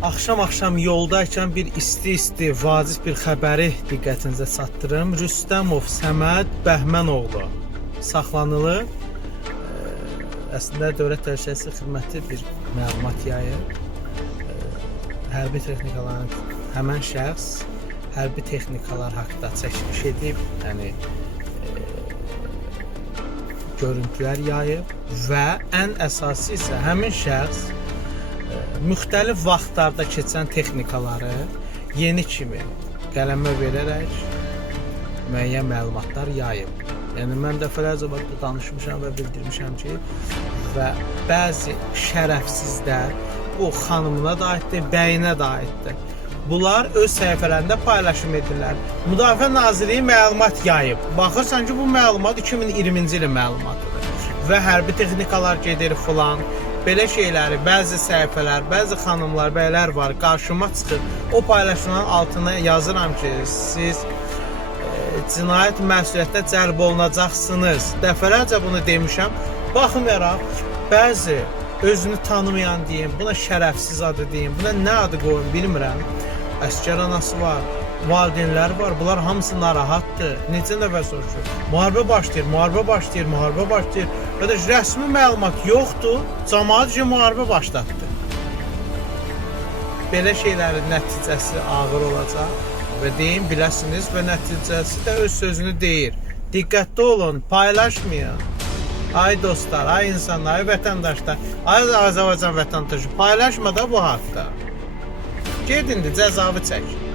Axşam yoldaykən bir isti vacib bir xəbəri diqqətinizə çatdırım. Rüstəmov Səməd Bəhmənoğlu saxlanılır. Əslində Dövlət Təhlükəsizlik Xidməti bir məlumat yayır. Hərbi texnikaların həmən şəxs hərbi texnikalar haqqında çəkiliş edib, yəni görüntülər yayıb və ən əsası isə həmin şəxs müxtəlif vaxtlarda keçən texnikaları yeni kimi qələmə verərək müəyyən məlumatlar yayıb. Yəni mən dəfələrcə danışmışam və bildirmişəm ki, və bəzi şərəfsizlər bu xanımına da aiddir, bəyinə də aiddir. Bunlar öz səhifələrində paylaşım edirlər. Müdafiə Nazirliyi məlumat yayıb. Baxırsan ki, bu məlumat 2020-ci ilin məlumatıdır. Və hərbi texnikalar gedir filan. Belə şeyləri bəzi səhifələr, bəzi xanımlar, bəylər var, qarşıma çıxır. O paylaşılan altına yazıram ki, siz cinayət məsuliyyətinə cəlb olunacaqsınız. Dəfələrcə bunu demişəm. Baxmayaraq, bəzi özünü tanımayan deyim, buna şərəfsiz adı deyim, buna nə adı qoyun bilmirəm. Əskər anası var, valideynlər var, bunlar hamısı narahatdır. Necə nəfər soruşur? Müharibə başlayır. Qardaş, rəsmi məlumat yoxdur, cəmaət üçün müharibə başlatdı. Belə şeylərin nəticəsi ağır olacaq və deyim, biləsiniz və nəticəsi də öz sözünü deyir. Diqqətli olun, paylaşmayın. Ay dostlar, ay insanlar, ay vətəndaşlar, ay Azərbaycan vətəndaşı, paylaşma da bu haqda. Gedin də cəzavı çək.